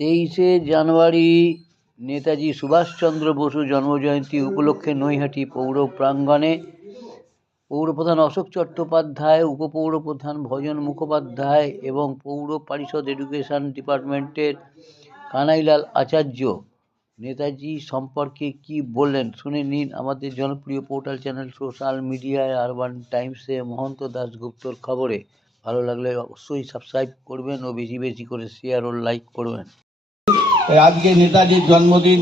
23শে জানুয়ারি নেতাজি সুভাষচন্দ্র বসু জন্মজয়ন্তী উপলক্ষে নৈহাটি পৌর প্রাঙ্গণে পৌরপ্রধান অশোক চট্টোপাধ্যায়, উপপৌরপ্রধান ভজন মুখোপাধ্যায় এবং পৌর পরিষদ এডুকেশন ডিপার্টমেন্টের কানাইলাল আচার্য নেতাজি সম্পর্কে কি বললেন শুনে নিন আমাদের জনপ্রিয় পোর্টাল চ্যানেল সোশ্যাল মিডিয়ায় আরবান টাইমসে মহন্ত দাশগুপ্তর খবরে। ভালো লাগলে অবশ্যই সাবস্ক্রাইব করবেন ও বেশি বেশি করে শেয়ার ও লাইক করবেন। আজকে নেতাজির জন্মদিন,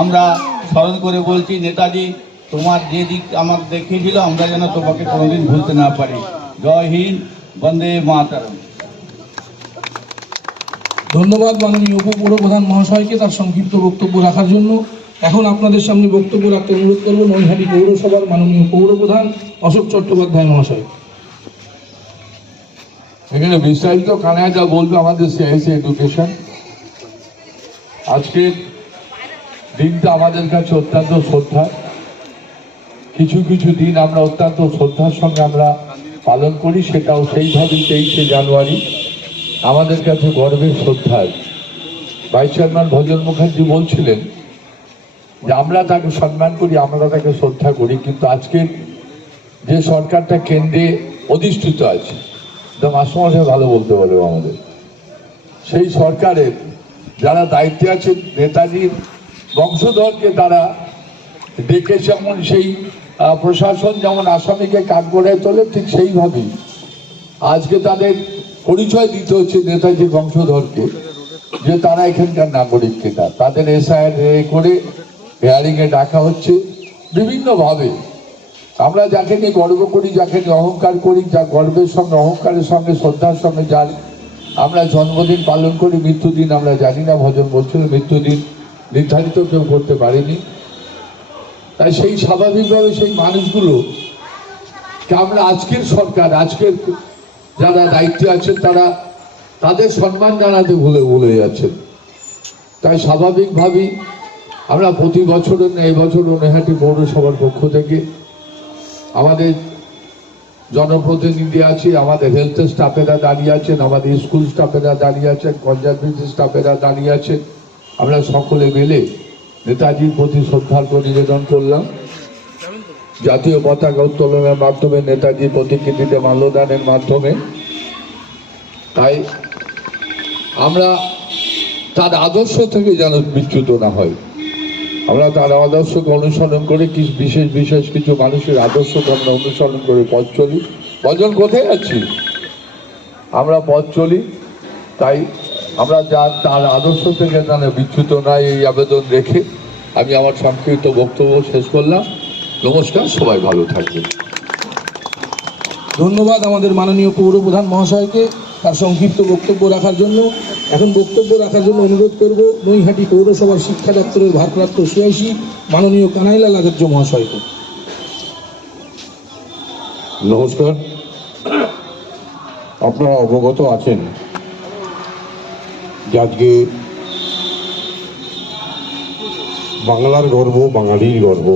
আমরা স্মরণ করে বলছি, নেতাজি তোমার যে দিক আমার দেখিয়েছিল আমরা যেন তোমাকে কোনোদিন ভুলতে না পারি। জয় হিন্দ, বন্দে মাতরম। ধন্যবাদ মাননীয় উপপৌরপ্রধান মহাশয়কে তার সংক্ষিপ্ত বক্তব্য রাখার জন্য। এখন আপনাদের সামনে বক্তব্য রাখতে অনুরোধ করব নৈহাটি পৌরসভার মাননীয় পৌরপ্রধান অশোক চট্টোপাধ্যায় মহাশয়। এখানে বিস্তারিত কানাইদা বলবে আমাদের সিআইসি এডুকেশন। আজকের দিনটা আমাদের কাছে অত্যন্ত শ্রদ্ধা। কিছু কিছু দিন আমরা অত্যন্ত শ্রদ্ধার সঙ্গে আমরা পালন করি, সেটাও সেইভাবেই 23শে জানুয়ারি আমাদের কাছে গর্বের শ্রদ্ধায়। ভাইস চেয়ারম্যান ভজন মুখার্জি বলছিলেন যে আমরা তাকে সম্মান করি, আমরা তাকে শ্রদ্ধা করি, কিন্তু আজকের যে সরকারটা কেন্দ্রে অধিষ্ঠিত আছে, মাস্টারমশাই ভালো বলতে পারবে আমাদের, সেই সরকারের যারা দায়িত্বে আছেন নেতাজির বংশধরকে তারা ডেকে, যেমন সেই প্রশাসন যেমন আসামিকে কাঠগড়ায় তোলে, ঠিক সেইভাবেই আজকে তাদের পরিচয় দিতে হচ্ছে নেতাজির বংশধরকে যে তারা এখানকার নাগরিক কিনা। তাদের এসআইআর করে হেয়ারিংয়ে ডাকা হচ্ছে বিভিন্নভাবে। আমরা যাকে নিয়ে গর্ব করি, যাকে নিয়ে অহংকার করি, যা গর্বের সঙ্গে অহংকারের সঙ্গে শ্রদ্ধার সঙ্গে যার আমরা জন্মদিন পালন করি, মৃত্যুদিন আমরা জানি না। ভজন বলছিল মৃত্যুদিন নির্ধারিত কেউ করতে পারেনি। তাই সেই স্বাভাবিকভাবে সেই মানুষগুলো আমরা আজকের সরকার, আজকের যারা দায়িত্বে আছেন তারা তাদের সম্মান জানাতে ভুলে যাচ্ছেন। তাই স্বাভাবিকভাবেই আমরা প্রতি বছরের এবছরও নৈহাটি পৌরসভার পক্ষ থেকে আমাদের জনপ্রতিনিধি আছি, আমাদের হেলথ স্টাফেরা দাঁড়িয়ে আছেন, আমাদের স্কুল স্টাফেরা দাঁড়িয়ে আছেন, কনজারভেটিভ স্টাফেরা দাঁড়িয়ে আছেন, আমরা সকলে মিলে নেতাজির প্রতি শ্রদ্ধার্ঘ নিবেদন করলাম। জাতীয় পতাকা উত্তোলনের মাধ্যমে, নেতাজির প্রতিকৃতিতে মাল্যদানের মাধ্যমে। তাই আমরা তার আদর্শ থেকে যেন বিচ্যুত না হয়, আমরা তার আদর্শকে অনুসরণ করে বিশেষ কিছু মানুষের আদর্শকে আমরা অনুসরণ করে পথ চলি। ভজন কোথায় আছি? আমরা পথ চলি। তাই আমরা তার আদর্শ থেকে যেন বিচ্যুত না, এই আবেদন রেখে আমি আমার সংক্ষিপ্ত বক্তব্য শেষ করলাম। নমস্কার, সবাই ভালো থাকবেন। ধন্যবাদ আমাদের মাননীয় পৌরপ্রধান মহাশয়কে তার সংক্ষিপ্ত বক্তব্য রাখার জন্য। এখন বক্তব্য রাখার জন্য অনুরোধ করব নৈহাটি পৌরসভার শিক্ষা দপ্তরের ভারপ্রাপ্ত সিআইসি মাননীয় কানাইলাল আচার্য মহাশয়কে। নমস্কার। আপনারা অবগত আছেন যে আজকে বাংলার গর্ব, বাঙালির গর্ব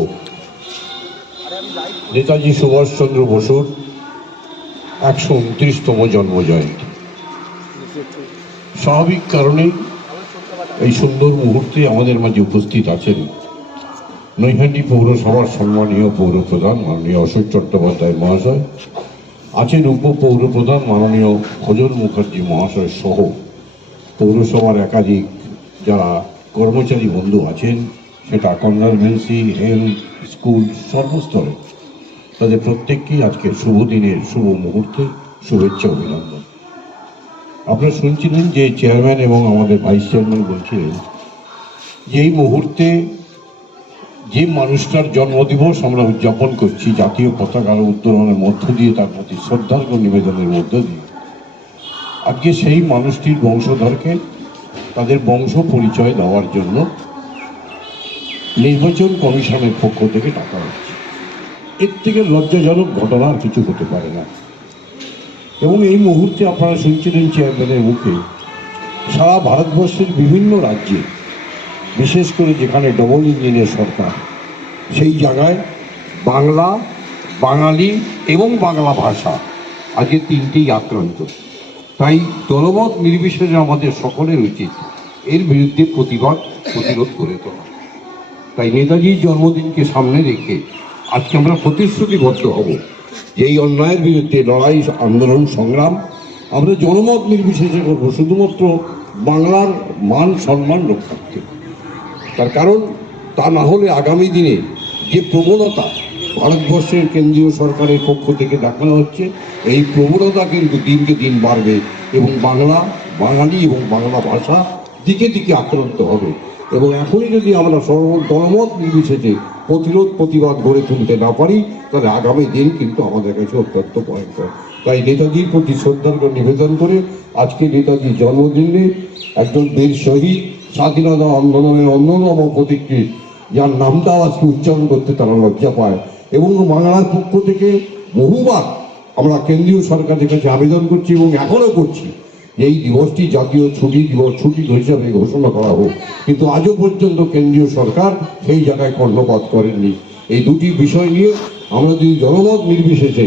নেতাজি সুভাষচন্দ্র বসুর 129তম জন্মজয়ন্তী। স্বাভাবিক কারণেই এই সুন্দর মুহূর্তে আমাদের মাঝে উপস্থিত আছেন নৈহাটি পৌরসভার সম্মানীয় পৌরপ্রধান মাননীয় অশোক চট্টোপাধ্যায় মহাশয়, আছেন উপপৌরপ্রধান মাননীয় ভজন মুখার্জি মহাশয় সহ পৌরসভার একাধিক যারা কর্মচারী বন্ধু আছেন, সেটা কনজারভেন্সি, হেলথ, স্কুল, সর্বস্তরে তাদের প্রত্যেককেই আজকের শুভ দিনের শুভ মুহূর্তে শুভেচ্ছা, অভিনন্দন। আপনারা শুনছিলেন যে চেয়ারম্যান এবং আমাদের ভাইস চেয়ারম্যান বলছিলেন যে এই মুহূর্তে যে মানুষটার জন্মদিবস আমরা উদযাপন করছি জাতীয় পতাকা উত্তোলনের মধ্য দিয়ে, তার প্রতি শ্রদ্ধার্ঘ্য নিবেদনের মধ্য দিয়ে, আজকে সেই মানুষটির বংশধরকে তাদের বংশ পরিচয় দেওয়ার জন্য নির্বাচন কমিশনের পক্ষ থেকে ডাকা হচ্ছে। এর থেকে লজ্জাজনক ঘটনা আর কিছু হতে পারে না। এবং এই মুহূর্তে আপনারা শুনছিলেন চেয়ারম্যানের মুখে সারা ভারতবর্ষের বিভিন্ন রাজ্যে, বিশেষ করে যেখানে ডবল ইঞ্জিনের সরকার, সেই জায়গায় বাংলা, বাঙালি এবং বাংলা ভাষা আজকে তিনটেই আক্রান্ত। তাই দলমত নির্বিশেষে আমাদের সকলের উচিত এর বিরুদ্ধে প্রতিরোধ করে তোলা। তাই নেতাজির জন্মদিনকে সামনে রেখে আজকে আমরা প্রতিশ্রুতিবদ্ধ হব যে এই অন্যায়ের বিরুদ্ধে লড়াই, আন্দোলন, সংগ্রাম আমরা জনমত নির্বিশেষে করবো, শুধুমাত্র বাংলার মান সম্মান রক্ষার্থে। তার কারণ তা না হলে আগামী দিনে যে প্রবণতা ভারতবর্ষের কেন্দ্রীয় সরকারের পক্ষ থেকে দেখানো হচ্ছে, এই প্রবণতা কিন্তু দিনকে দিন বাড়বে এবং বাঙালি এবং বাংলা ভাষা দিকে দিকে আক্রান্ত হবে। এবং এখনই যদি আমরা দলমত নির্বিশেষে প্রতিবাদ গড়ে তুলতে না পারি, তাহলে আগামী দিন কিন্তু আমাদের কাছে অত্যন্ত ভয়ঙ্কর। তাই নেতাজির প্রতি শ্রদ্ধার নিবেদন করে আজকে নেতাজির জন্মদিনে একজন বীর শহীদ, স্বাধীনতা আন্দোলনের অন্যতম প্রতীকী, যার নামটাও আজকে উচ্চারণ করতে তারা লজ্জা পায়, এবং বাংলার পক্ষ থেকে বহুবার আমরা কেন্দ্রীয় সরকারের কাছে আবেদন করছি এবং এখনও করছি এই দিবসটি জাতীয় ছুটি হিসাবে ঘোষণা করা হোক, কিন্তু আজও পর্যন্ত কেন্দ্রীয় সরকার সেই জায়গায় কর্ণপাত করেননি। এই দুটি বিষয় নিয়ে আমরা যদি জনমত নির্বিশেষে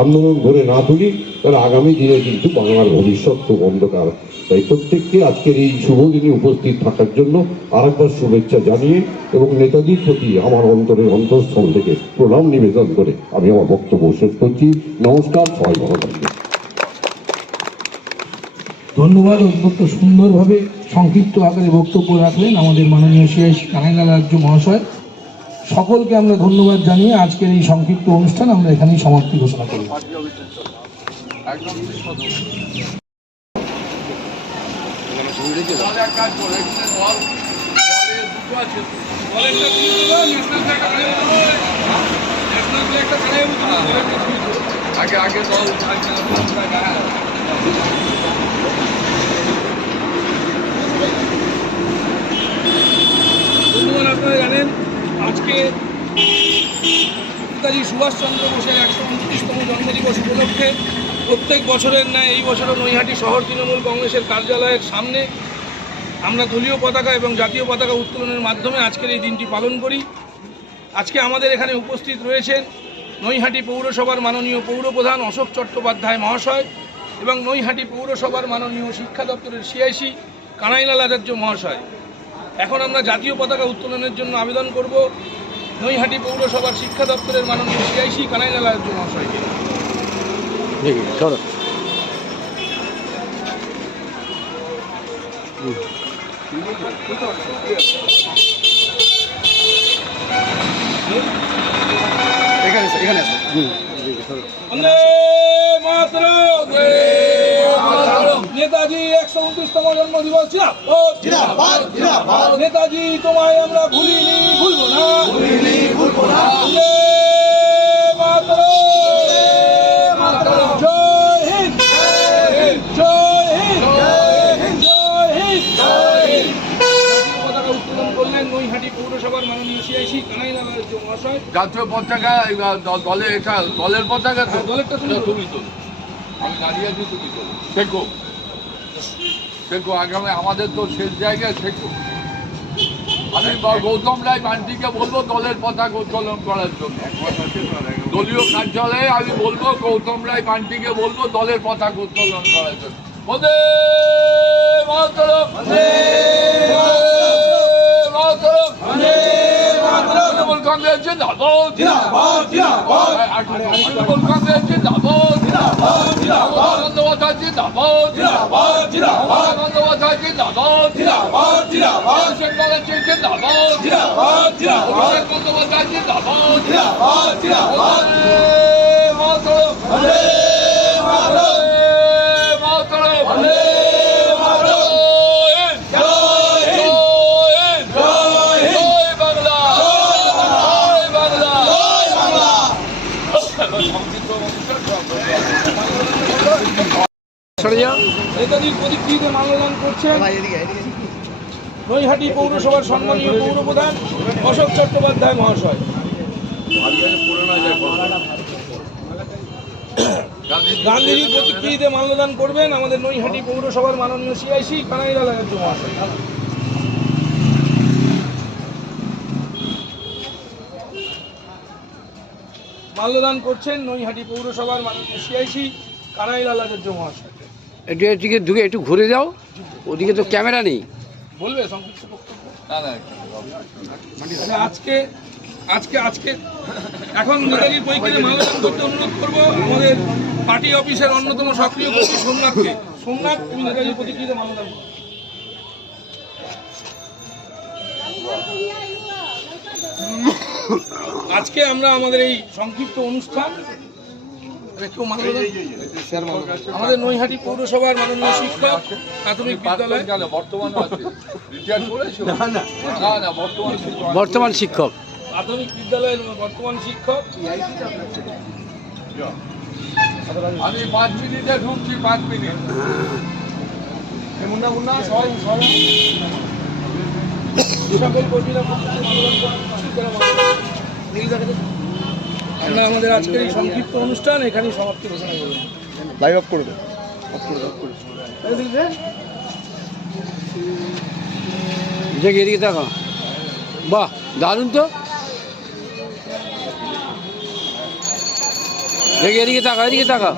আন্দোলন গড়ে না তুলি, তাহলে আগামী দিনে কিন্তু বাংলার ভবিষ্যৎ তো অন্ধকার। তাই প্রত্যেককে আজকের এই শুভ দিনে উপস্থিত থাকার জন্য আরেকবার শুভেচ্ছা জানিয়ে এবং নেতাজির প্রতি আমার অন্তঃস্থল থেকে প্রণাম নিবেদন করে আমি আমার বক্তব্য শেষ করছি। নমস্কার, সবাই ভালো থাকবেন। ধন্যবাদ। অত্যন্ত সুন্দরভাবে সংক্ষিপ্ত আকারে বক্তব্য রাখলেন আমাদের মাননীয় সিআইসি কানাইলাল রাজ্য মহাশয়। সকলকে আমরা ধন্যবাদ জানিয়ে আজকের এই সংক্ষিপ্ত অনুষ্ঠান আমরা এখানেই সমাপ্তি ঘোষণা করি। বন্ধুগণ, আপনারা জানেন আজকে নেতাজি সুভাষচন্দ্র বোসের 129তম জন্মদিবস উপলক্ষে প্রত্যেক বছরের ন্যায় এই বছরও নৈহাটি শহর তৃণমূল কংগ্রেসের কার্যালয়ের সামনে আমরা দলীয় পতাকা এবং জাতীয় পতাকা উত্তোলনের মাধ্যমে আজকের এই দিনটি পালন করি। আজকে আমাদের এখানে উপস্থিত রয়েছেন নৈহাটি পৌরসভার মাননীয় পৌরপ্রধান অশোক চট্টোপাধ্যায় মহাশয় এবং নৈহাটি পৌরসভার মাননীয় শিক্ষা দপ্তরের সিআইসি কানাইলাল আচার্য মহাশয়। এখন আমরা জাতীয় পতাকা উত্তোলনের জন্য আবেদন করব নৈহাটি পৌরসভার শিক্ষা দপ্তরের মাননীয় সিআইসি কানাইলাল আচার্য মহাশয়কে। বন্দে মাতরম। নেতাজি 129তম জন্মদিবস জিন্দাবাদ। নেতাজি তোমায় আমরা ভুলিনি, ভুলবো না। বন্দে মাতরম। জয় হিন্দ, জয় হিন্দ, জয় হিন্দ। পতাকা উত্তোলন করলেন নৈহাটি পৌরসভার মাননীয় সিআইসি কানাইলাল আচার্য মহাশয়। জাতীয় পতাকা দলের পতাকা তো দলেরটা তুমি তো আমি দাঁড়িয়ে আছি, তুমি তো শেখো আগামী আমাদের তো শেষ জায়গায় শেখো। আমি গৌতম রায় বান্টিকে বলবো দলের পতাকা উত্তোলন করার জন্য। দলীয় কার্যালয়ে আমি বলবো গৌতম রায় বান্টিকে বলবো দলের পতাকা উত্তোলন করার জন্য। বন্দে মাতরম, বন্দে মাতরম, বন্দে মাতরম। তৃণমূল কংগ্রেস জিন্দাবাদ, জিন্দাবাদ, জিন্দাবাদ। তৃণমূল কংগ্রেস জিন্দাবাদ, জিন্দাবাদ, জিন্দাবাদ। বন্দ্যোপাধ্যায় জিন্দাবাদ, জিন্দাবাদ, জিন্দাবাদ। বন্দ্যোপাধ্যায় জিন্দাবাদ, জিন্দাবাদ, জিন্দাবাদ। অভিষেক ব্যানার্জি জিন্দাবাদ, জিন্দাবাদ, জিন্দাবাদ। অভিষেক বন্দ্যোপাধ্যায় জিন্দাবাদ, জিন্দাবাদ, জিন্দাবাদ। মাতরম, বন্দে মাতরম, মাতরম, বন্দে মাতরম। জয় হিন্দ, জয় হিন্দ, জয় বাংলা, জয় বাংলা, জয় বাংলা। নেতাজির প্রতিকৃতিতে মাল্যদান করছেন নৈহাটি পৌরসভার সম্মানীয় পৌরপ্রধান অশোক চট্টোপাধ্যায় মহাশয়। গান্ধীজির প্রতিকৃতিতে মাল্যদান করবেন আমাদের নৈহাটি পৌরসভার মাননীয় সিআইসি কানাইলাল আচার্য মহাশয়। মাল্যদান করছেন নৈহাটি পৌরসভার মাননীয় সিআইসি কানাইলাল আচার্য মহাশয়। একটু এদিকে ঢুকে একটু ঘুরে যাও, ওদিকে তো ক্যামেরা নেই। বলবে সংক্ষিপ্ত বক্তব্য? মানে আজকে আজকে আজকে এখন নেতাজির পৈকিতে মানবদান করতে অনুরোধ করবো আমাদের পার্টি অফিসের অন্যতম সক্রিয় কর্মী সোমনাথকে। সোমনাথ, তুমি নেতাজির প্রতিকৃতিতে মানবদান করো। আজকে আমরা আমাদের এই সংক্ষিপ্ত অনুষ্ঠান কেউ মানবদান, আমাদের নৈহাটি পৌরসভার মাননীয় শিক্ষক প্রাথমিক বিদ্যালয় বর্তমান শিক্ষক, প্রাথমিক বিদ্যালয়ের বর্তমান শিক্ষক আমি 5 মিনিটে ঢুকছি, 5 মিনিট। সকল কর্মীরা আমরা আমাদের আজকের এই সংক্ষিপ্ত অনুষ্ঠান এখানেই সমাপ্তি ঘোষণা করব। লাইভ অফ করবে। এদিকে দেখো, বাহ দারুণ তো, এদিকে তাকা, এদিকে তাকা।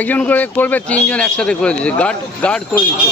একজন করে করবে, 3 জন একসাথে করে দিচ্ছে, গার্ড করে দিচ্ছে।